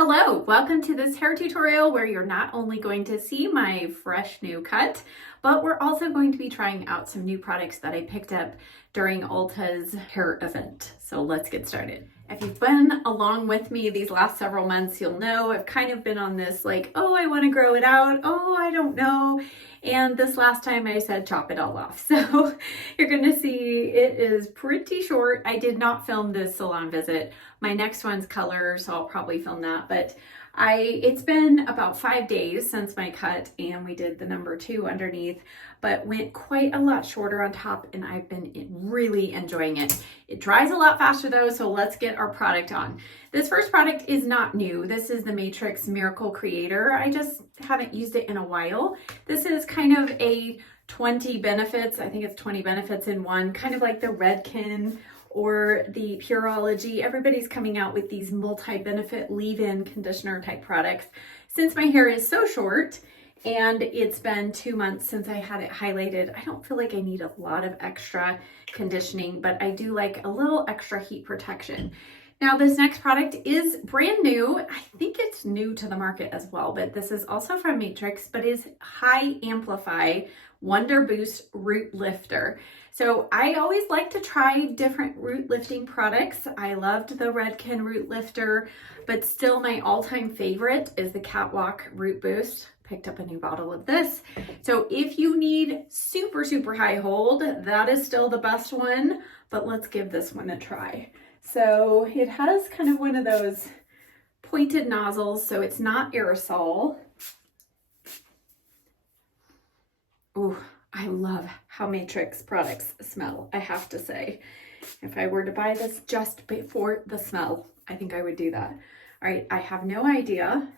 Hello, welcome to this hair tutorial where you're not only going to see my fresh new cut, but we're also going to be trying out some new products that I picked up during Ulta's hair event. So let's get started. If you've been along with me these last several months, you'll know I've kind of been on this like, oh, I want to grow it out. Oh, I don't know. And this last time I said chop it all off. So you're going to see it is pretty short. I did not film this salon visit. My next one's color, so I'll probably film that. But it's been about 5 days since my cut, and we did the number 2 underneath, but went quite a lot shorter on top, and I've been really enjoying it. It dries a lot faster though, so let's get our product on. This first product is not new. This is the Matrix Miracle Creator. I just haven't used it in a while. This is kind of a 20 benefits. I think it's 20 benefits in one, kind of like the Redken or the Pureology. Everybody's coming out with these multi-benefit leave-in conditioner type products. Since my hair is so short and it's been 2 months since I had it highlighted, I don't feel like I need a lot of extra conditioning, but I do like a little extra heat protection. Now this next product is brand new. I think it's new to the market as well, but this is also from Matrix, but is High Amplify Wonder Boost Root Lifter. So I always like to try different root lifting products. I loved the Redken Root Lifter, but still my all-time favorite is the Catwalk Root Boost. Picked up a new bottle of this. So if you need super, super high hold, that is still the best one, but let's give this one a try. So it has kind of one of those pointed nozzles, so it's not aerosol. Ooh, I love how Matrix products smell, I have to say. If I were to buy this just for the smell, I think I would do that. All right, I have no idea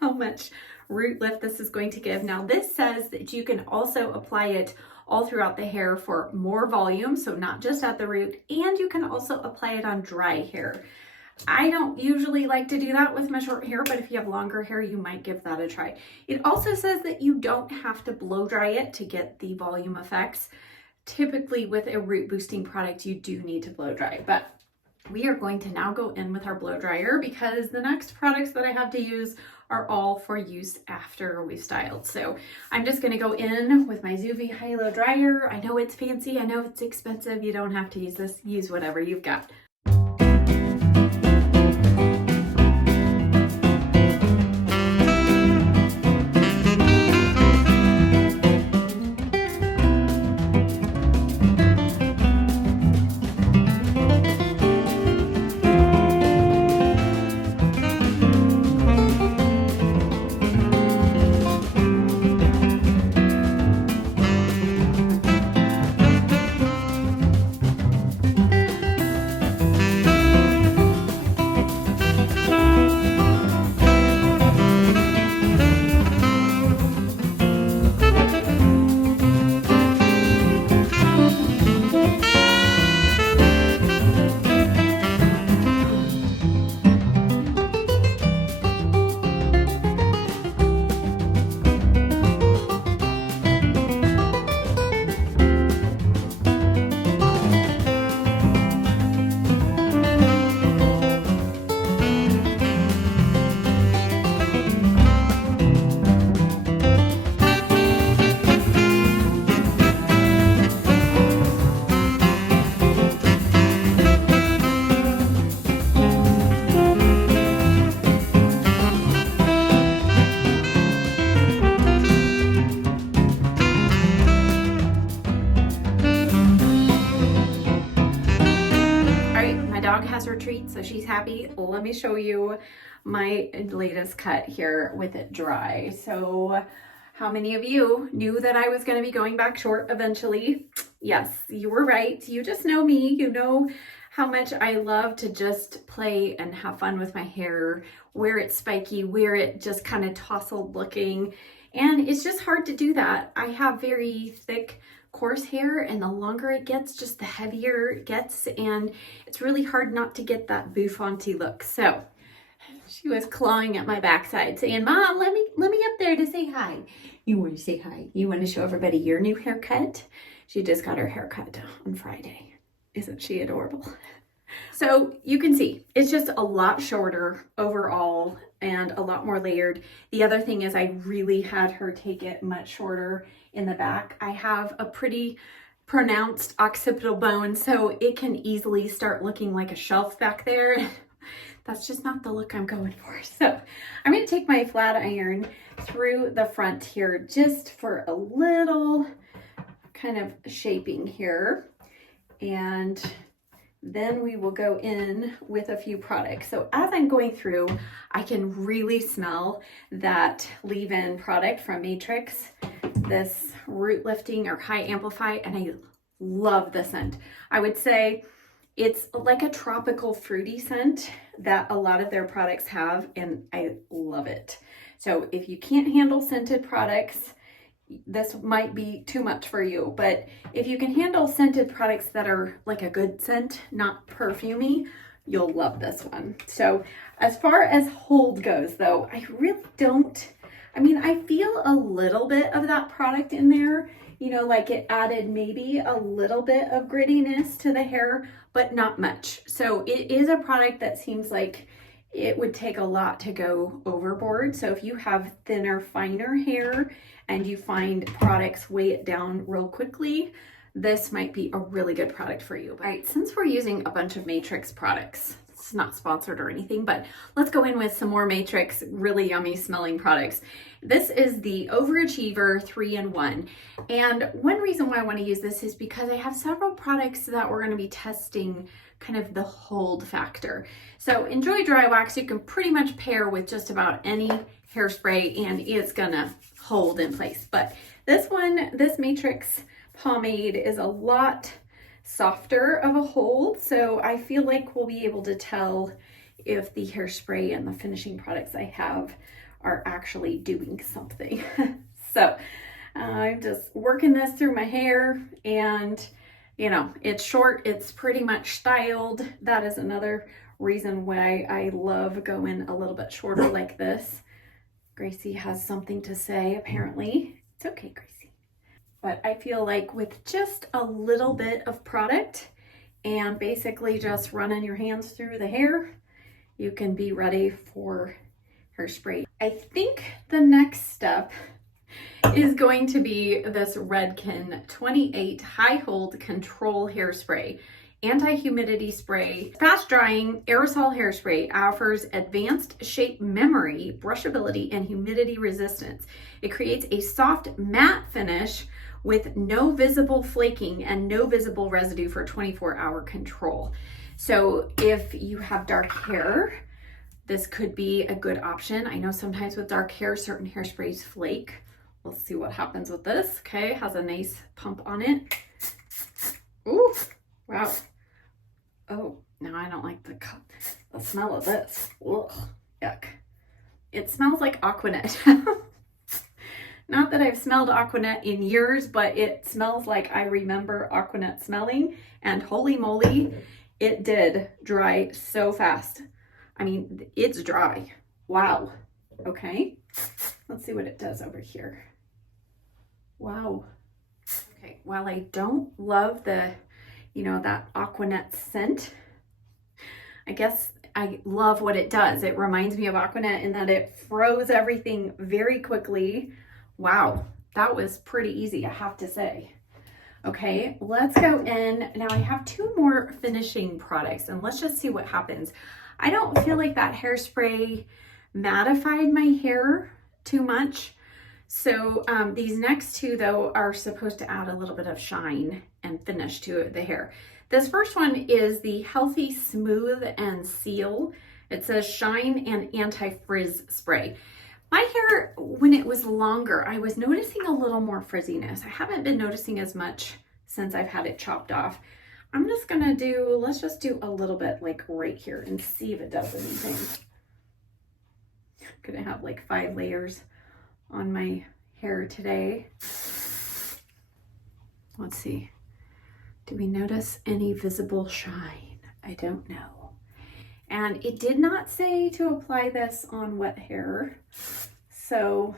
how much root lift this is going to give. Now this says that you can also apply it all throughout the hair for more volume, so not just at the root, and you can also apply it on dry hair. I don't usually like to do that with my short hair, but if you have longer hair, you might give that a try. It also says that you don't have to blow dry it to get the volume effects. Typically with a root boosting product, you do need to blow dry, but we are going to now go in with our blow dryer because the next products that I have to use are all for use after we've styled. So I'm just gonna go in with my Zuvi Halo Dryer. I know it's fancy, I know it's expensive. You don't have to use this, use whatever you've got. Has her treat, so she's happy. Let me show you my latest cut here with it dry. So how many of you knew that I was going to be going back short eventually? Yes, you were right. You just know me. You know how much I love to just play and have fun with my hair, wear it spiky, wear it just kind of tousled looking. And it's just hard to do that. I have very thick coarse hair, and the longer it gets, just the heavier it gets, and it's really hard not to get that bouffanty look. So she was clawing at my backside saying, Mom, let me up there to say hi. You want to say hi? You want to show everybody your new haircut? She just got her haircut on Friday. Isn't she adorable? So you can see it's just a lot shorter overall and a lot more layered. The other thing is I really had her take it much shorter in the back. I have a pretty pronounced occipital bone, so it can easily start looking like a shelf back there. That's just not the look I'm going for. So I'm going to take my flat iron through the front here just for a little kind of shaping here. And then we will go in with a few products. So as I'm going through, I can really smell that leave-in product from Matrix, this root lifting or high amplify, and I love the scent. I would say it's like a tropical fruity scent that a lot of their products have, and I love it. So if you can't handle scented products, this might be too much for you, but if you can handle scented products that are like a good scent, not perfumey, you'll love this one. So as far as hold goes though, I really don't, I mean, I feel a little bit of that product in there, you know, like it added maybe a little bit of grittiness to the hair, but not much. So it is a product that seems like it would take a lot to go overboard. So if you have thinner, finer hair and you find products weigh it down real quickly, this might be a really good product for you. All right, since we're using a bunch of Matrix products, it's not sponsored or anything, but let's go in with some more Matrix really yummy smelling products. This is the Overachiever 3-in-1. And one reason why I want to use this is because I have several products that we're going to be testing kind of the hold factor. So Enjoy Dry Wax, you can pretty much pair with just about any hairspray and it's gonna hold in place. But this one, this Matrix pomade is a lot softer of a hold. So I feel like we'll be able to tell if the hairspray and the finishing products I have are actually doing something. So I'm just working this through my hair and you know, it's short, it's pretty much styled. That is another reason why I love going a little bit shorter like this. Gracie has something to say, apparently. It's okay, Gracie. But I feel like with just a little bit of product and basically just running your hands through the hair, you can be ready for hairspray. I think the next step is going to be this Redken 28 High Hold Control Hairspray. Anti-humidity spray, fast drying aerosol hairspray, offers advanced shape memory, brushability, and humidity resistance. It creates a soft matte finish with no visible flaking and no visible residue for 24-hour control. So if you have dark hair, this could be a good option. I know sometimes with dark hair, certain hairsprays flake. We'll see what happens with this. Okay, has a nice pump on it. Ooh, wow. Oh, no, I don't like the smell of this. Ugh, yuck. It smells like Aquanet. Not that I've smelled Aquanet in years, but it smells like I remember Aquanet smelling, and holy moly, it did dry so fast. I mean, it's dry. Wow. Okay, let's see what it does over here. Wow. Okay, while I don't love the, you know, that Aquanet scent, I guess I love what it does. It reminds me of Aquanet in that it froze everything very quickly. Wow, that was pretty easy, I have to say. Okay, let's go in. Now I have two more finishing products and let's just see what happens. I don't feel like that hairspray mattified my hair too much. So these next two though are supposed to add a little bit of shine and finish to the hair. This first one is the Healthy Smooth and Seal. It says Shine and Anti-Frizz Spray. My hair, when it was longer, I was noticing a little more frizziness. I haven't been noticing as much since I've had it chopped off. I'm just gonna do, let's just do a little bit like right here and see if it does anything. I'm gonna have like 5 layers on my hair today. Let's see. Do we notice any visible shine? I don't know. And it did not say to apply this on wet hair. So,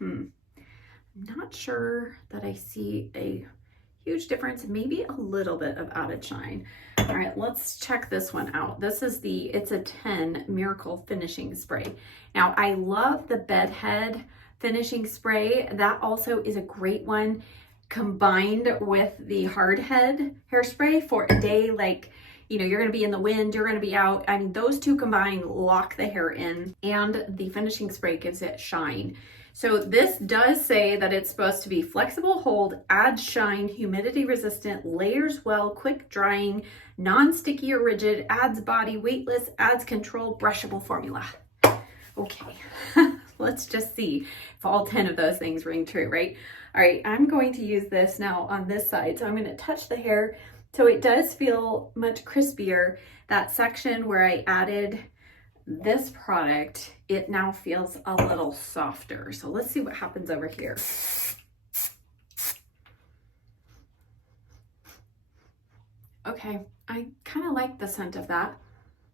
I'm not sure that I see a huge difference, maybe a little bit of added shine. All right, let's check this one out. This is it's a 10 Miracle Finishing Spray. Now, I love the bedhead finishing spray. That also is a great one combined with the hard head hairspray for a day like, you know, you're going to be in the wind, you're going to be out. I mean, those two combined lock the hair in, and the finishing spray gives it shine. So this does say that it's supposed to be flexible hold, adds shine, humidity resistant, layers well, quick drying, non-sticky or rigid, adds body, weightless, adds control, brushable formula. Okay, let's just see if all 10 of those things ring true, right? All right, I'm going to use this now on this side. So I'm going to touch the hair so it does feel much crispier. That section where I added this product, it now feels a little softer. So let's see what happens over here. Okay, I kind of like the scent of that.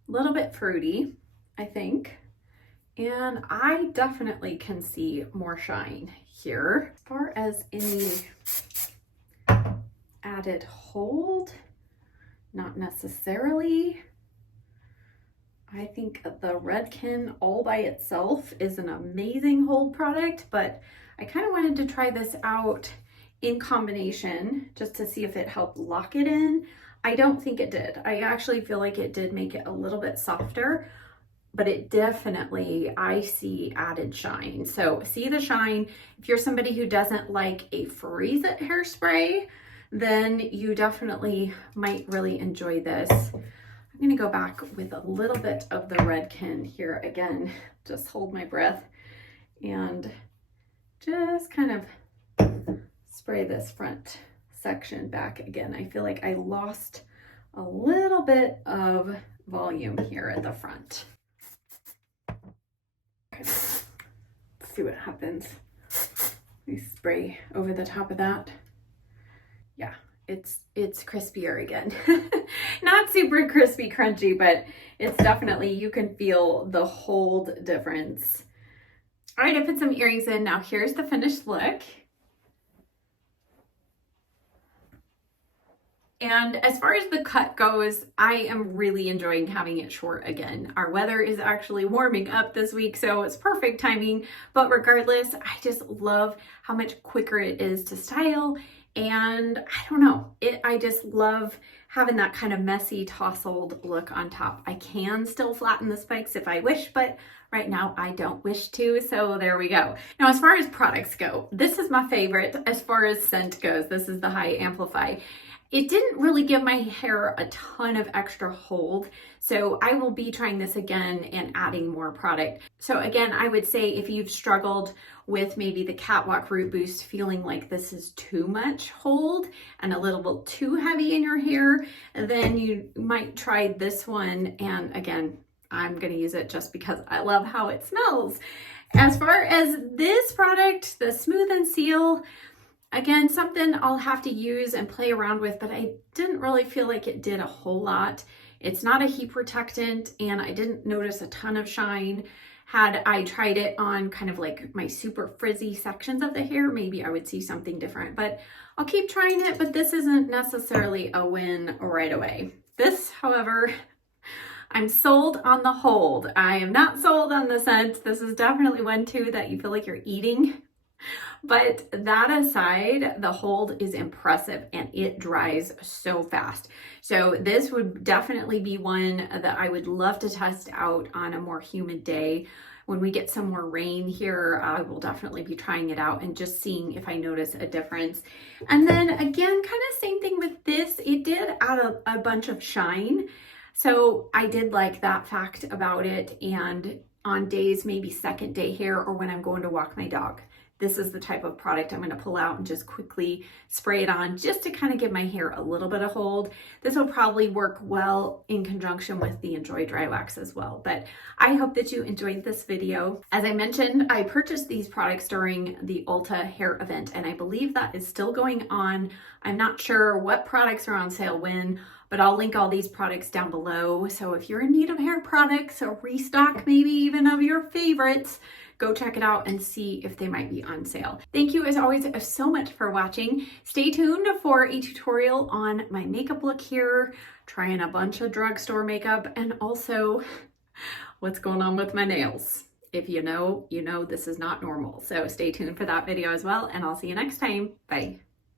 A little bit fruity, I think. And I definitely can see more shine here. As far as any added hold, not necessarily. I think the Redken all by itself is an amazing hold product, but I kind of wanted to try this out in combination just to see if it helped lock it in. I don't think it did. I actually feel like it did make it a little bit softer, but it definitely, I see added shine. So see the shine. If you're somebody who doesn't like a freeze it hairspray, then you definitely might really enjoy this. I'm gonna go back with a little bit of the Redken here again. Just hold my breath and just kind of spray this front section back again. I feel like I lost a little bit of volume here at the front. Okay. Let's see what happens. We spray over the top of that. Yeah, it's crispier again. Not super crispy crunchy, but it's definitely, you can feel the hold difference. All right, I put some earrings in. Now here's the finished look. And as far as the cut goes, I am really enjoying having it short again. Our weather is actually warming up this week, so it's perfect timing. But regardless, I just love how much quicker it is to style. And I don't know, I just love having that kind of messy tousled look on top. I can still flatten the spikes if I wish, but right now I don't wish to, so there we go. Now, as far as products go, this is my favorite. As far as scent goes, this is the High Amplify. It didn't really give my hair a ton of extra hold, so I will be trying this again and adding more product. So again, I would say if you've struggled with maybe the Catwalk Root Boost, feeling like this is too much hold and a little bit too heavy in your hair, then you might try this one. And again, I'm gonna use it just because I love how it smells. As far as this product, the Smooth and Seal, again, something I'll have to use and play around with, but I didn't really feel like it did a whole lot. It's not a heat protectant, and I didn't notice a ton of shine. Had I tried it on kind of like my super frizzy sections of the hair, maybe I would see something different, but I'll keep trying it, but this isn't necessarily a win right away. This, however, I'm sold on the hold. I am not sold on the scent. This is definitely one too that you feel like you're eating. But that aside, the hold is impressive and it dries so fast. So this would definitely be one that I would love to test out on a more humid day. When we get some more rain here, I will definitely be trying it out and just seeing if I notice a difference. And then again, kind of same thing with this. It did add a bunch of shine. So I did like that fact about it. And on days, maybe second day hair or when I'm going to walk my dog, this is the type of product I'm going to pull out and just quickly spray it on just to kind of give my hair a little bit of hold. This will probably work well in conjunction with the Enjoy Dry Wax as well. But I hope that you enjoyed this video. As I mentioned, I purchased these products during the Ulta hair event, and I believe that is still going on. I'm not sure what products are on sale when, but I'll link all these products down below. So if you're in need of hair products or restock maybe even of your favorites, go check it out and see if they might be on sale. Thank you as always so much for watching. Stay tuned for a tutorial on my makeup look here, trying a bunch of drugstore makeup, and also what's going on with my nails. If you know, you know this is not normal. So stay tuned for that video as well, and I'll see you next time. Bye.